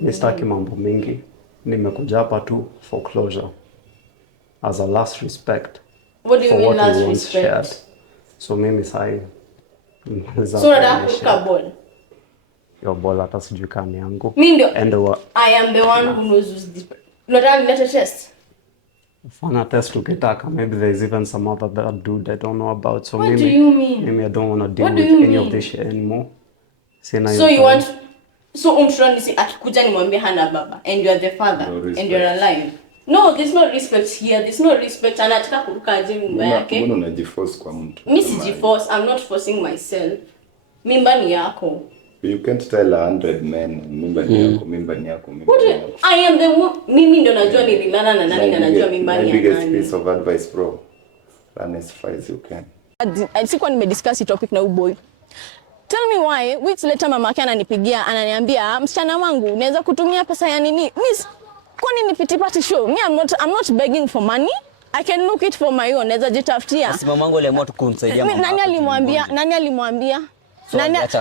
Nistaki mambo mingi. Nimekuja hapa tu for closure. As a last respect. What do you mean last respect? Shared. So mimi sai. So nataka ball. Your ball hata sijui kama yangu. I am the one who knows who's this. Nataka let a test. Fana test ukitaka. Maybe there's even some other that dude I don't know about. So what do you mean? Maybe I don't want to deal with any of this shit anymore. So you want umshurani si akikuja nimwambie hana baba and you are the father and you are alive. No, there's no respect here. There's no respect. Anataka kuruka aje mimba yake. Mbona unajiforce kwa mtu? Mimi sijiforce. I'm not forcing myself. Mimba ni yako. You can't tell 100 men mimba ni yako, mimba ni yako, mimba ni yako. I am the mimi ndo najua nililala na nani na najua mimba ni yako. Biggest piece of advice bro. Run as far as you can. Sikuwa nimediscuss topic na boy. Tell me why weeks later mama yake ananipigia ananiambia msichana wangu naweza kutumia pesa ya nini? Miss kwani ni pity show? Me I'm not begging for money. I can look it for my own. Naweza jitafutia. Basi mamangu aliamua tu kumsaidia mama. Nani alimwambia?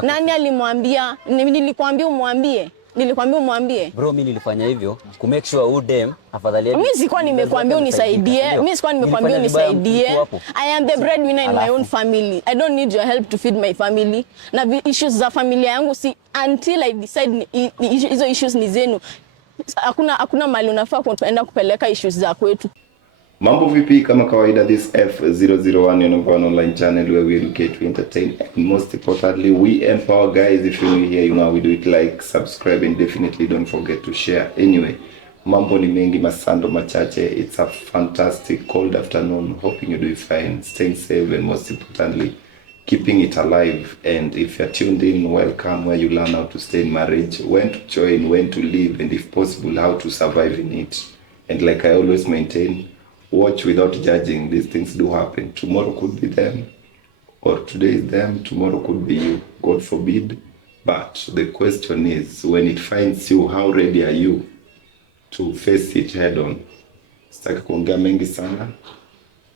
Nani alimwambia? Nilikwambia umwambie. Bro, mimi nilifanya hivyo ku make sure udem afadhali. Mimi sikuwa nimekwambia unisaidie. I am the breadwinner in my own family. I don't need your help to feed my family. Na issues za familia yangu si until I decide hizo issues ni zenu. Hakuna mali unafaa kuenda kupeleka issues za kwetu. Mambo vipi? Kama kawaida, this F001 your online channel where we educate, we entertain, and most importantly we empower. Guys, if you're new here, you know how we do it. Like, subscribe, and definitely don't forget to share. Anyway, mambo ni mengi, masando machache. It's a fantastic cold afternoon. Hoping you're doing fine, staying safe, and most importantly keeping it alive. And if you're tuned in, welcome, where you learn how to stay in marriage, when to join, when to leave, and if possible how to survive in it. And like I always maintain, watch without judging. These things do happen. Tomorrow could be them, or today is them, tomorrow could be you, God forbid. But the question is, when it finds you, how ready are you to face it head on? Sitaki kuongea mengi sana.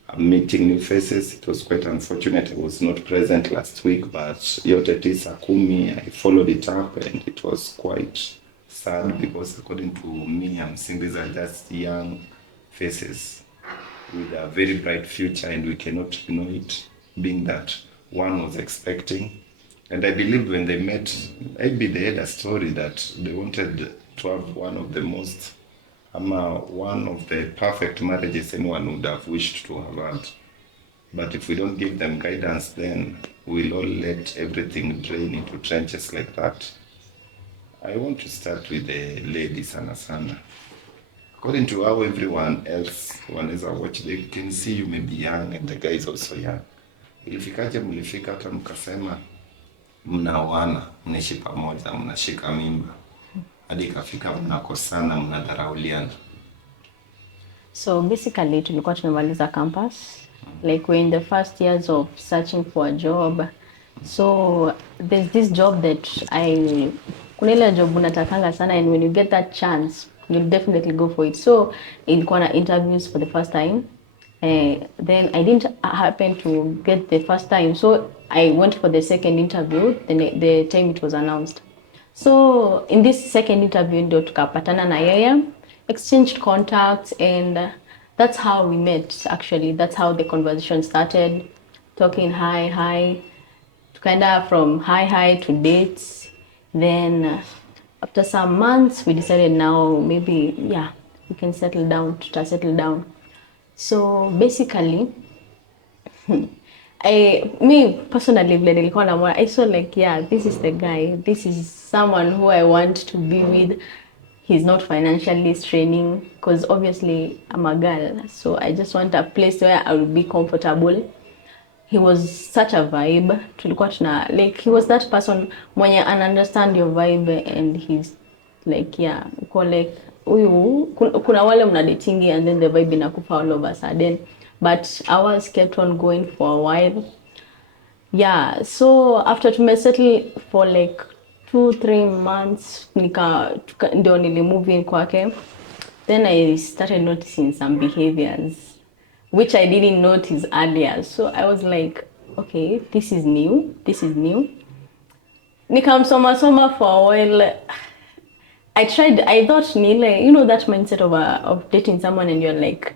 I'm meeting new faces. It was quite unfortunate I was not present last week, but yote tisa kumi, I followed it up, and it was quite sad because according to me, I'm seeing these are just young faces with a very bright future, and we cannot ignore it, being that one was expecting. And I believe when they met, maybe they had a story that they wanted to have one of the perfect marriages anyone would have wished to have had. But if we don't give them guidance, then we'll all let everything drain into trenches like that. I want to start with the lady sana. According to how everyone else wanaweza watch, they can see you may be young and the guy is also young. Ilifikaje mlifika hata mkasema mnaoana, mnaishi pamoja, mnashika mimba, hadi ikafika mnakosana, mnadharauliana? So basically tulikuwa tumemaliza campus, like we're in the first years of searching for a job. So there's this job that kuna ile job unatakanga sana, and when you get that chance you'll definitely go for it. So ilikuwa na interviews for the first time. Then I didn't happen to get the first time, so I went for the second interview the time it was announced. So in this second interview ndio tukapatana na yeye, exchanged contacts, and that's how we met. Actually, that's how the conversation started, talking hi, tukaenda from hi to dates. Then after some months we decided now maybe we can settle down. So basically me personally nilikuwa naona, I saw like this is the guy, this is someone who I want to be with. He's not financially straining because obviously I'm a girl, so I just want a place where I will be comfortable. He was such a vibe. Tulikuwa tuna like, he was that person mwenye understand your vibe, and he's like uko like huyu, kuna wale mna dating and then the vibe inakufa all of a sudden, but ours kept on going for a while. So after tumesettle for like 2-3 months ndio nilimove in kwake. Then I started noticing some behaviors which I didn't notice earlier. So I was like, okay, this is new. Nikamsoma for a while. I thought nile, you know that mindset of dating someone and you're like,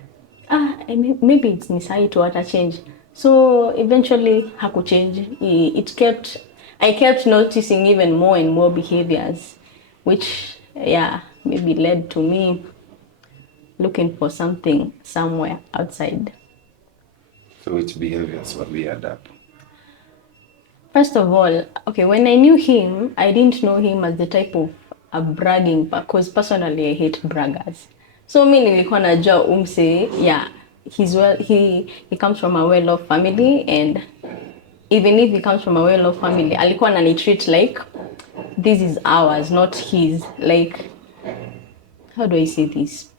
maybe it's nisai to hata change. So eventually hakuchange. I kept noticing even more and more behaviors, which yeah, maybe led to me looking for something somewhere outside. So which behaviors were we adapt? First of all, okay, when I knew him, I didn't know him as the type of a bragging, because personally I hate braggers. So mi nilikuwa najua umse, yeah, he comes from a well-off family, and even if he comes from a well-off family, alikuwa ananitreat like this is ours, not his. Like, how do I say this?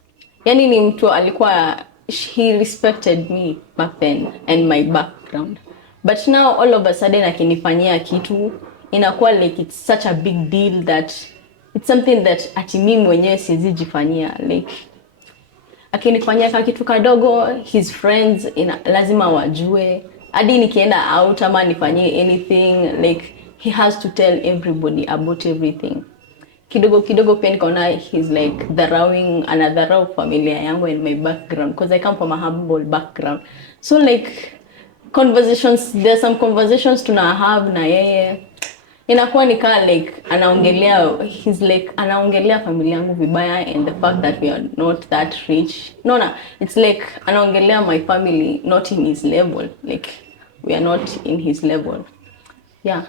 Yani ni mtu alikuwa, he respected me back then and my background. But now all of a sudden akinifanyia kitu inakuwa like it's such a big deal that it's something that ati mimi mwenyewe siwezi jifanyia. Like akinifanyia kitu kadogo, his friends lazima wajue. Hadi nikienda out ama nifanyie anything, like he has to tell everybody about everything. Kidogo kidogo pia nikaona he's like anadharau familia yangu and my background, because I come from a humble background. So like there's some conversations tuna have na yeye inakuwa nikaa like anaongelea familia yangu vibaya, and the fact that we are not that rich. No, it's like anaongelea my family not in his level, like we are not in his level. Yeah.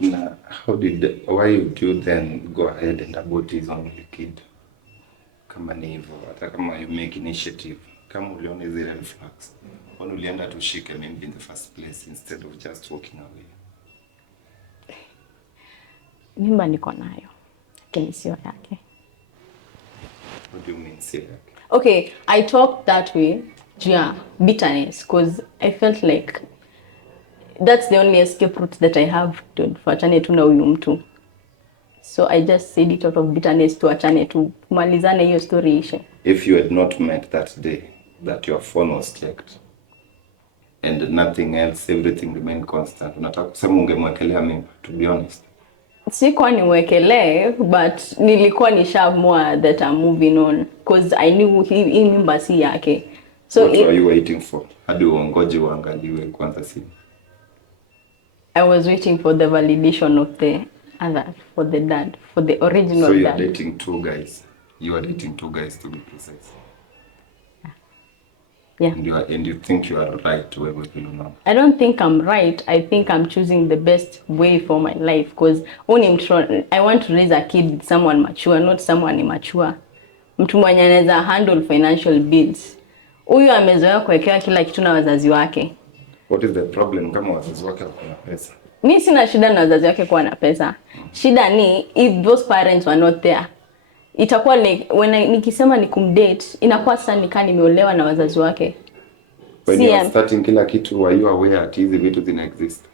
Now, why would you then go ahead and abort his only kid? Kama ni hivyo, hata kama you make initiative, kama uliona hizi red flags, why ulienda tushike maybe in the first place instead of just walking away? Mimba niko nayo, lakini sio yake. What do you mean sio yake? Okay, I talked that way, yeah, bitterness, because I felt like that's the only escape route that I have to tuachane tu na huyu mtu. So I just said it out of bitterness, tuachane tu, kumalizane hiyo story ishe. If you had not met that day that your phone was checked and nothing else, everything remained constant, unataka kusema ungemwekelea mimba, to be honest? Sikuwa nimwekelee, but nilikuwa nishaamua that I'm moving on, because I knew hii mimba si yake. So what were you waiting for? Hadi uongoje uangaliwe kwanza simu? I was waiting for the validation of the other, for the dad, for the original dad. So you are dating two guys. You are dating two guys, to be precise. Yeah. And you think you are right to everything now? I don't think I'm right. I think I'm choosing the best way for my life, because I want to raise a kid with someone mature, not someone immature. Mtu mwenye anaweza handle financial bills. Huyu amezoea kuwekea kila kitu na wazazi wake. What is the problem kama wazazi wake wana pesa? Mimi sina shida na wazazi wake kuwa na pesa. Shida ni if those parents were not there. Itakuwa like nikisema ni kumdate, inakuwa sasa nikaa nimeolewa na wazazi wake. When you are starting kila kitu, were you aware that hizi vitu zina exist?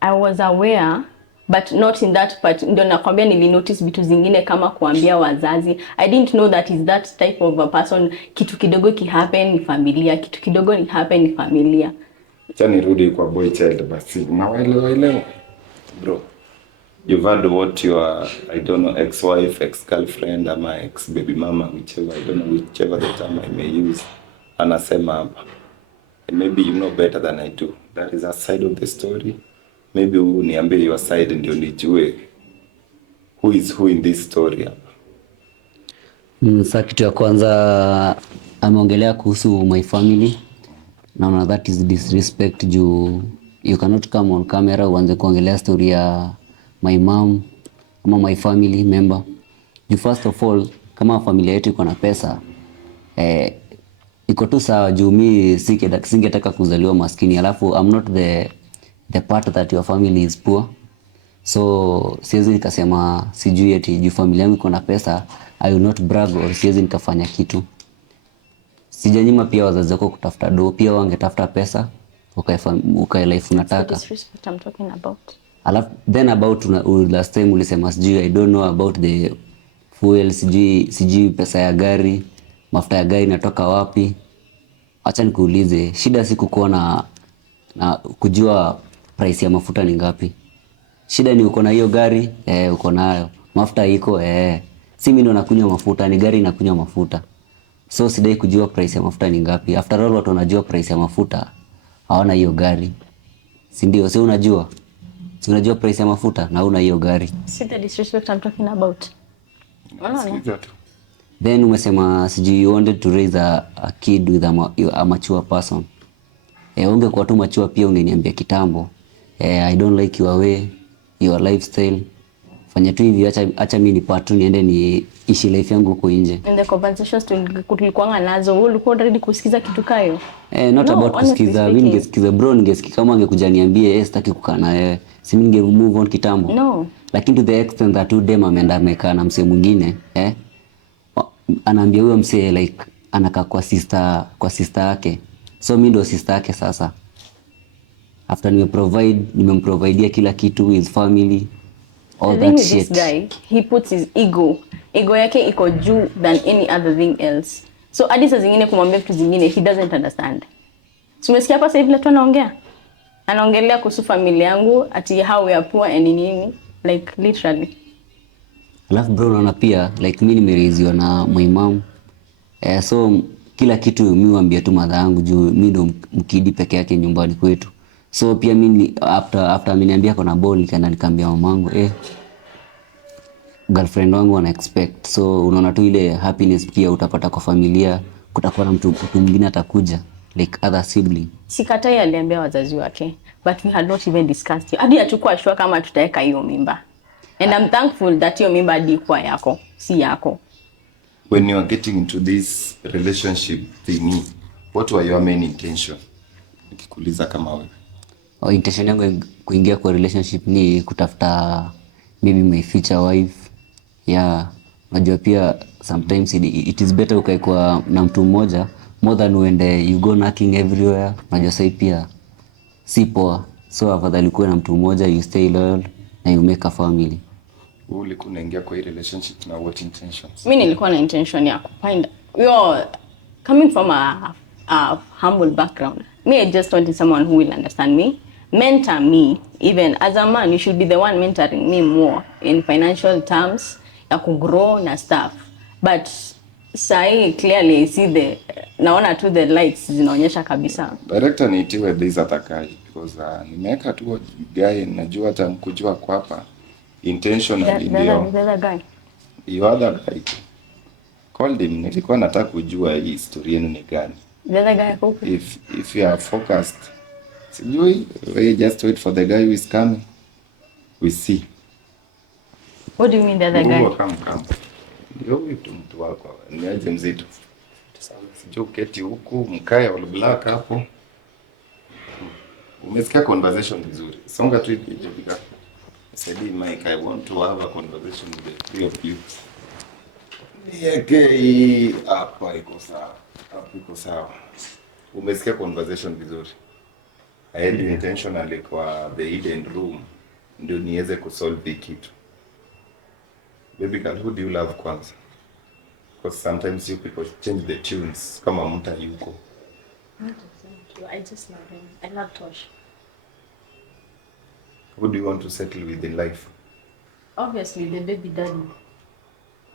I was aware, but not in that part. Ndio nakwambia nilinotice vitu zingine kama kuambia wazazi. I didn't know that is that type of a person. Kitu kidogo happen ni familia, kitu kidogo happen ni familia. Acha nirudi kwa boy child basi. Naelewa. Bro, you've heard what your, I don't know, ex-wife, ex-girlfriend, or my ex-baby mama, whichever, I don't know whichever the term I may use, anasema hapa. And maybe you know better than I do. That is a side of the story. Maybe uniambie your side ndio nijue who is who in this story hapa. Sasa kitu ya kwanza ameongelea kuhusu my family. Naona that is disrespect juu you cannot come on camera uanze kuongelea story ya my mom ama my family member. You first of all, kama familia yetu iko na pesa, iko tu sawa juu mimi singetaka kuzaliwa maskini, alafu I'm not the part that your family is poor. So siwezi nikasema sijui eti juu familia yangu iko na pesa I will not brag, or siwezi nikafanya kitu. Sijanyima pia wazazi wako kutafuta do, pia wangetafuta pesa ukae life unataka. Disrespect I'm talking about. Alafu then about last time ulisema sijui I don't know about the fuel, sijui pesa ya gari, mafuta ya gari inatoka wapi. Acha nikuulize, shida si kukuwa na kujua price ya mafuta ni ngapi. Shida ni uko na hiyo gari, uko nayo. Mafuta iko si mimi ndo nakunywa mafuta, ni gari inakunywa mafuta. So sidai kujua price ya mafuta ni ngapi. After all watu wanajua price ya mafuta, hawana hiyo gari. Si ndio? Si unajua? Si unajua price ya mafuta na una hiyo gari. See the disrespect I'm talking about. Then umesema sijui you wanted to raise a kid with a mature person. Ungekuwa tu mature pia ungeniambia kitambo. I don't like your way, your lifestyle. Fanya tu hivi, acha mimi nipate niende ni ishi life yangu huko nje. In the conversations tulikuwa nazo, ulikuwa ready kusikiza kitu kayo? Not about kusikiza, mimi ningesikiza bro, ningesikia kama angekuja niambie sitaki kukaa na wewe. Si mimi ninge move on kitambo. No. Lakini to the extent that tu dem ameenda amekaa na msee mwingine, anaambia huyo msee like anakaa kwa sister yake. So mimi ndo sister yake sasa. After nimemprovidea kila kitu, his family, all that shit. This guy, he puts his ego yake iko juu than any other thing else. So hadi saa zingine kumwambia vitu zingine he doesn't understand. So umesikia hapa sasa hivi tu anaongelea kuhusu familia yangu ati how we are poor and nini, like literally. Alafu bro naona pia like mimi nimeraisiwa na my mom. So kila kitu mimi huambia tu madha yangu juu mimi ndo mkidi peke yake nyumbani kwetu. So pia mimi after ameniambia kuna ball nikaenda nikamwambia mamangu girlfriend wangu ana expect. So unaona tu ile happiness pia utapata kwa familia, kutakuwa na mtu mwingine atakuja like other sibling. Sikatai aliambia wazazi wake, but we had not even discussed it. Hadi achukua sure kama tutaweka hiyo mimba. And I'm thankful that hiyo mimba hadi kwa yako, si yako. When you are getting into this relationship thingy, what were your main intention? Nikikuuliza kama wewe. Intention yangu kuingia kwa relationship ni kutafuta maybe my future wife. Najua pia sometimes it is better ukae kwa na mtu mmoja more than when you go knocking everywhere. Najua sasa pia si poa. So afadhali kuwe na mtu mmoja, you stay loyal na you make a family. Ulikuwa unaingia kwa hii relationship na what intentions? Mimi nilikuwa na intention ya kufind coming from a humble background. I just wanted someone who will understand me, mentor me. Even as a man, you should be the one mentoring me more in financial terms, ya kugrow na stuff. But sai clearly I see naona tu the lights zinaonyesha kabisa. Director niitiwe this atakai because nimeweka tu guy najua hata mkujua kwa hapa intentionally ndio. The other guy. You other guy. Called him, nilikuwa nataka kujua hii historia yenu ni gani. The other guy who? If you are focused, sijui, we just wait for the guy who is coming. We see. What do you mean the other guy? Come. Ndio mtu wako. Ni aje mzito. Sijui uketi huku, mkae all black hapo. Umesikia conversation vizuri. Songa tu hivi. Said Mike, I want to have a conversation with the three of you. Okay, hapa iko sawa. Umesikia conversation vizuri. I had intentionally kwa the hidden room ndio niweze kusolve kitu. Baby girl, who do you love kwanza? Because sometimes you people change the tunes kama mta yuko. I just love him. I love Tosh. Who do you want to settle with in life? Obviously, the baby daddy.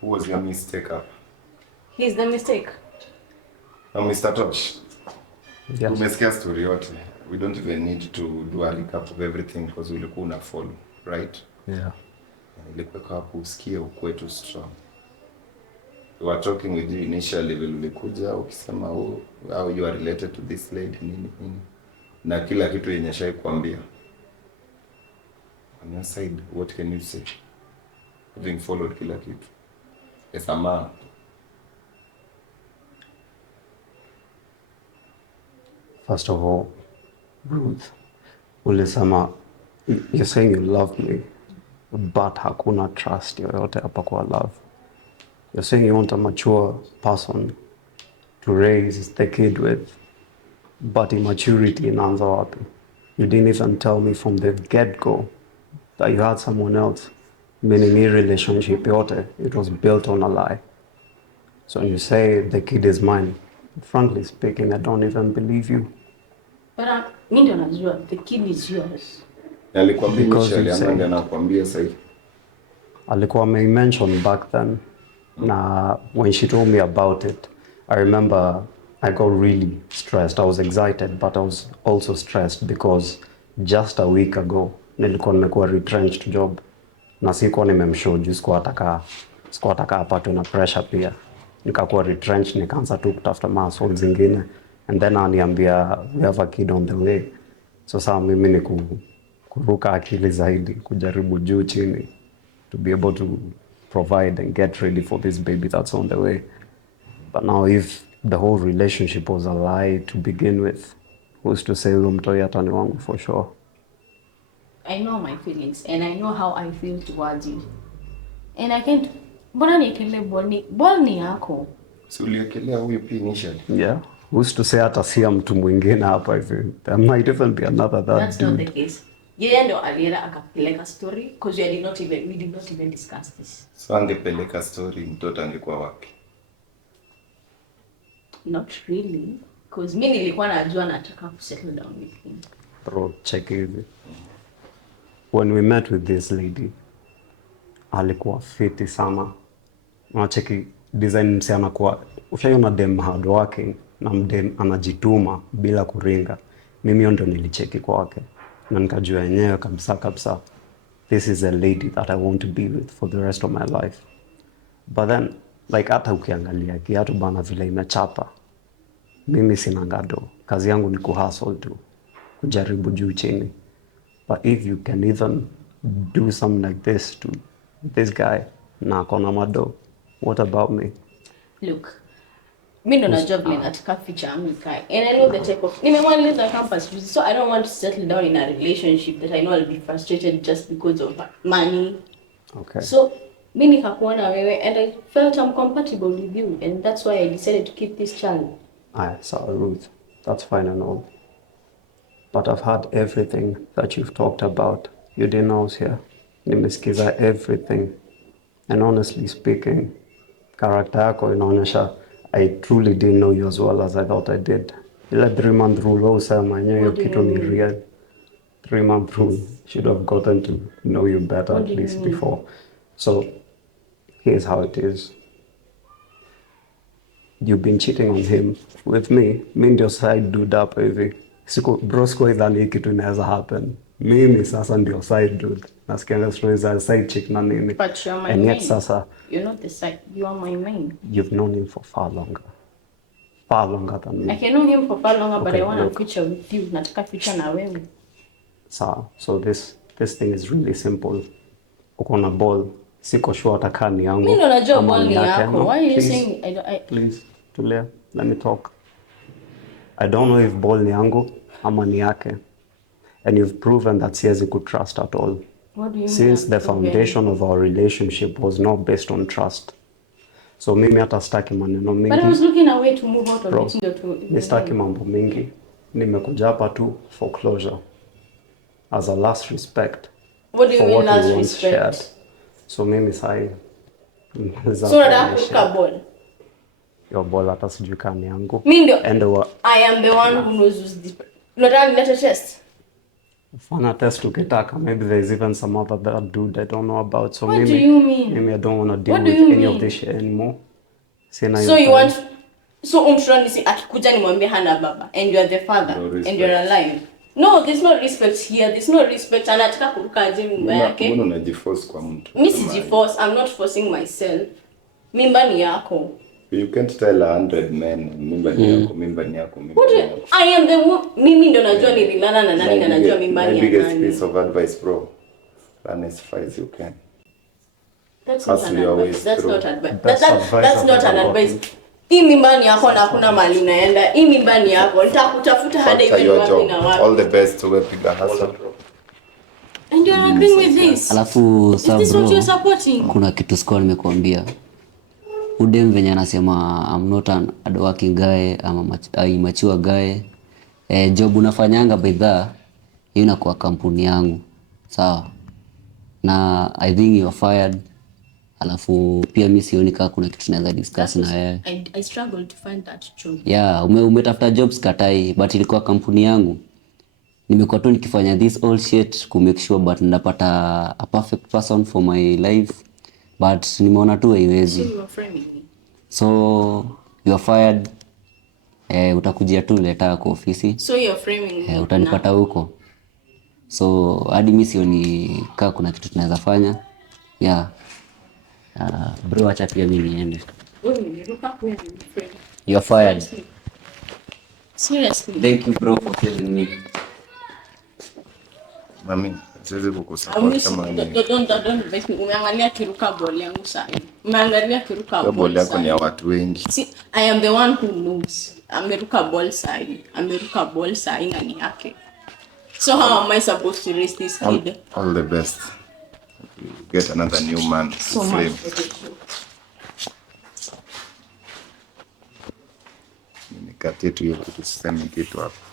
Who was your mistake up? He's the mistake. Now, Mr. Tosh, Yes. umesikia story yote. We don't even need to do a recap of everything because ulikuwa una follow, right? Yeah. Ilikuwa hapo usikie ukwe tu strong. We were talking with you initially when ulikuja ukisema how you are related to this lady nini. Na kila kitu yenye shai kuambia. On your side, what can you say? Having followed kila kitu. As a man. First of all, Ruth, ulisema, you're saying you love me, but hakuna trust yoyote hapa kwa love. You're saying you want a mature person to raise the kid with, but immaturity inaanza wapi? You didn't even tell me from the get-go that you had someone else. Meaning your relationship yote, it was built on a lie. So when you say the kid is mine, frankly speaking, I don't even believe you. But mimi ndo najua the kid is yours. Alikwambia Because initially you ama say- ndio anakuambia sasa hivi. alikuwa mention back then. Na when she told me about it, I remember I got really stressed. I was excited, but I was also stressed because just a week ago nilikuwa nimekuwa retrenched job na sikuwa nimemshow juu sikuwa nataka apatwe na pressure pia. Nikakuwa retrenched, nikaanza tu kutafuta muscle zingine, and then aniambia we have a kid on the way. So saa mimi ni kuruka akili zaidi, kujaribu juu chini to be able to provide and get ready for this baby that's on the way. But now if the whole relationship was a lie to begin with, who's to say huyo mtoi hata ni wangu for sure? I know my feelings and I know how I feel towards you. And I can't... Mbona niekele ball ni yako? Si uliekelea huyu pia initially. Yeah. Who's to say hata si mtu mwingine hapa hivi? There might even be another that That's dude. not the case. Yeye ndo alienda akapeleka story because we did not even discuss this. So angepeleka story, mtoto angekuwa wapi? Not really, because mimi nilikuwa najua nataka ku settle down with him. Bro, check hivi. When we met with this lady, alikuwa fiti sana. Unacheki design msi anakuwa, ushaiona dem hard working na mdem anajituma bila kuringa. Mimi ndo nilicheki kwake na nikajua yenyewe kabisa this is a lady that I want to be with for the rest of my life. But then like hata ukiangalia kiatu bana vile imechapa, mimi sina ngado, kazi yangu ni kuhustle tu, kujaribu juu chini. But if you can even do something like this to this guy na akona mado, what about me? Look, mimi ndo najua vile nataka future yangu ikae. And I know the type of... Nimemaliza campus, so I don't want to settle down in a relationship that I know I'll be frustrated just because of money. Okay. So, mimi nikakuona wewe and I felt I'm compatible with you and that's why I decided to keep this child. So Ruth, that's fine and all. But I've heard everything that you've talked about. You didn't know I was here. Nimesikiza everything. And honestly speaking, character yako inaonyesha I truly didn't know you as well as I thought I did. Ile 3-month rule usema hiyo kitu ni real. 3-month rule should have gotten to know you better at least before. So here's how it is. You've been cheating on him with me. Mimi ndio side dude hapa hivi. Bro, sikuwa idhani kitu inaweza happen. Mimi sasa ndio side dude. Nasikia stories za side chick na nini. But you're my and yet main. sasa You're not the side. You are my main. you've known him for far longer. Far longer than me. I can know him for far longer, but Okay, I want look. a future with you. Nataka future na wewe. So this thing is really simple. Uko na ball. Siko sure hata ni yangu. Mimi ndo najua ama ball ni yake. yako. No, Why are you please, saying Please, tulia. Let me talk. I don't know if ball ni yangu ama ni yake. And you've proven that siwezi kutrust at all. What do you Since mean? the foundation of our relationship was not based on trust. So mimi hata sitaki maneno mingi. But I was looking a way to move out of Bro, it. Ndio tu. Sitaki mambo mingi. Nimekuja hapa tu for closure. As a last respect. What do you for mean what last we once shared. respect? So mimi sai. So nataka kushika ball. Your ball hata sijui kama ni yangu. Mimi ndio. And I am the one who knows who's this. Nataka nilete test. fana test ukitaka. Maybe there's even some other that dude I don't know about. So What do you mean? Maybe I don't want to deal What do with you any of mean? this shit anymore. Sina So hiyo you time. want... So umshoni si akikuja nimwambie hana baba and you are the father No respect. and you're alive. No, there's no respect here. There's no respect. Anataka kuruka aje mimba yake. Mbona unajiforce kwa mtu? Mimi sijiforce. I'm not forcing myself. Mimba ni yako. You can't tell 100 men mimba ni yako, mimba ni yako, mimba What ni do yako. I am the mimi ndo najua nililala na nani na najua mimba ni My ya biggest nani. piece of advice, bro. Run as far as you can. That's not Hustle an your advice. ways That's through. not advice. That's advice That's not an about advice. what? Hii mimba ni yako na hakuna mahali unaenda. Hii mimba ni yako. Nitakutafuta hadi Factor iwe your wapi job. na wapi. All the best to we piga hustle. And you're agreeing with this? Alafu Is this what you're supporting? kuna kitu sikuwa nimekuambia. Udem venye anasema I'm not an hardworking guy, I'm a immature guy. Job unafanyanga by the hiyo inakuwa kampuni yangu. Sawa. Na I think you're fired. Alafu pia mimi sioni kama kuna kitu tunaweza discuss na wewe. I struggled to find that job. Yeah, umetafuta jobs katai, but ilikuwa kampuni yangu. Nimekuwa tu nikifanya this all shit to make sure but ninapata a perfect person for my life. but nimeona tu haiwezi. So you are framing me. So you are fired. Utakujia tu leta kwa ofisi. So you are framing me. Utanipata huko. So hadi mimi sioni kaa kuna kitu tunaweza fanya. Yeah. Bro, acha pia mimi niende. You are fired. Seriously. Thank you bro for telling me. Mami, siwezi kukusupport kama Don't advise me. Umeangalia kiruka ball yangu sasa. Umeangalia kiruka ball. ball yako ni ya watu wengi. See, I am the one who knows. Ameruka ball side. Ameruka ball side nani yake. So how am I supposed to raise this kid? All the best. You get another new man. So much. Nikatie tu hiyo kitu, sisemi kitu hapo.